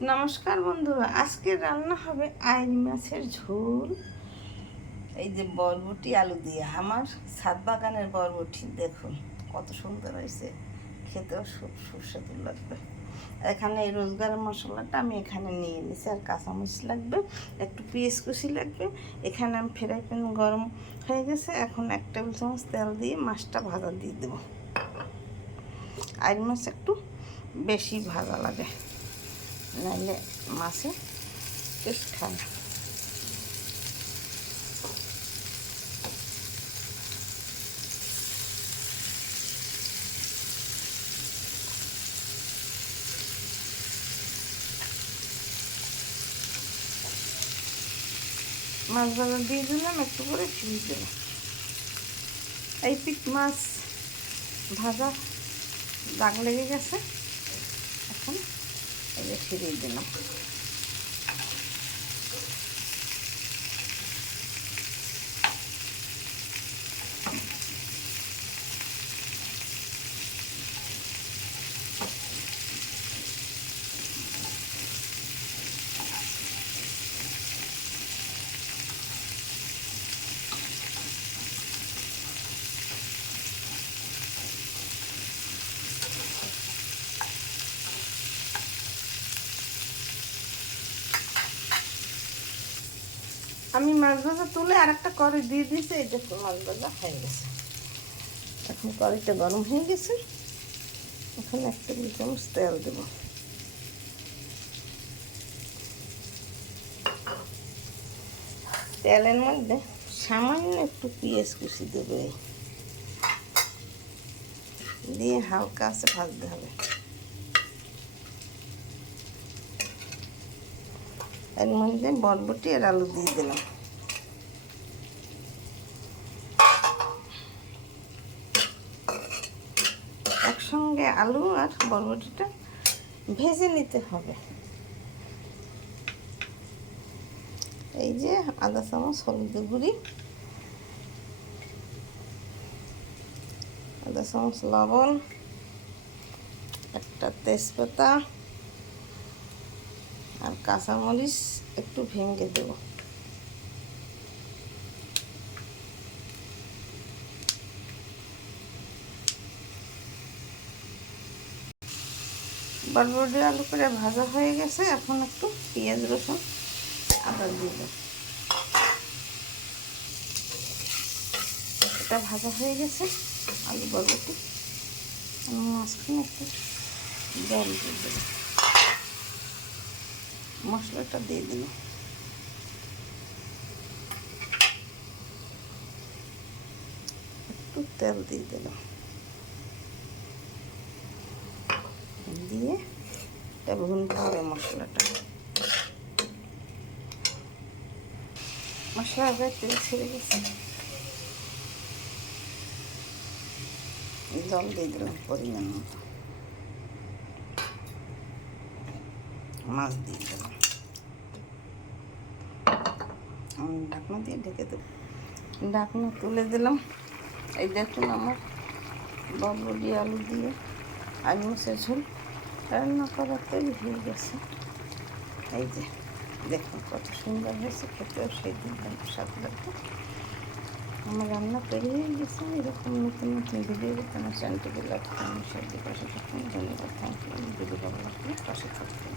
নমস্কার বন্ধুরা, আজকে রান্না হবে আইড় মাছের ঝোল। এই যে বরবটি আলু দিয়ে, আমার ছাদ বাগানের বরবটি দেখুন কত সুন্দর হয়েছে, খেতেও সুস্বাদু লাগবে। এখানে এই রোজগার মশলাটা আমি এখানে নিয়ে নিছি, আর কাঁচামরিচ লাগবে, একটু পেঁয়াজ কুচি লাগবে। এখানে আমি ফ্রাই প্যান গরম হয়ে গেছে, এখন 1 টেবিল চামচ তেল দিয়ে মাছটা ভাজা দিয়ে দেবো। আইড় মাছ একটু বেশি ভাজা লাগে, নাইলে মাছে টেস্ট খায় না। মাছ ভাজা দিয়ে দিলাম, একটু করে চিনি দিলাম। এই পিঠ মাছ ভাজা দাগ লেগে গেছে, এখন এই যে ছিঁড়িয়ে দিলাম। আমি মাছ ভাজা তুলে আর একটা কড়াই দিয়ে দিয়েছি, এই দেখুন মাছ ভাজা হয়ে গেছে। এখন কড়াইটা গরম হয়ে গেছে, এখন 1 টেবিল চামচ তেল দেব। তেলের মধ্যে সামান্য একটু পেঁয়াজ কুচি দেবে, দিয়ে হালকা আছে ভাজতে হবে। এর মধ্যে বরবটি আর আলু দিয়ে দিলাম। একসঙ্গে আলু আর বরবটিটা ভেজে নিতে হবে। এই যে আধা চামচ হলুদের গুঁড়ি, আধা চামচ লবণ, একটা তেজপাতা আর কাঁচামরিচ একটু ভেঙে দেব। বরবটি আলু করে ভাজা হয়ে গেছে, এখন একটু পেঁয়াজ রসুন আদা দিয়ে দেব। এটা ভাজা হয়ে গেছে আলু বরবটি, আমি মাঝখানে একটু জল দিয়ে দেব। মশলাটা দিয়ে দিল, একটু তেল দিয়ে দিলাম, দিয়ে এটা ভুনতে হবে মশলাটা। মশলা আবার তেল ছেড়ে গেছে, জল দিয়ে দিলাম পরিমাণ মতো, মাছ দিয়ে দিলাম, ঢাকনা দিয়ে ঢেকে দেব। ঢাকনা তুলে দিলাম। এই দেখুন আমার বরবটি আলু দিয়ে আইড় মাছের ঝোল রান্না করা তৈরি হয়ে গেছে। এই যে দেখুন কত সুন্দর হয়েছে, খেতেও সেই দিন স্বাদ লাগবে। আমার রান্না তৈরি হয়ে গেছে। এরকম নতুন নতুন ভিডিও দেখতে আমার চ্যানেলটিকে লাইক করুন, শেয়ার দিয়ে পাশে থাকুন। ধন্যবাদ, থ্যাংক ইউ। ভিডিও ভালো লাগলে পাশে থাকবেন।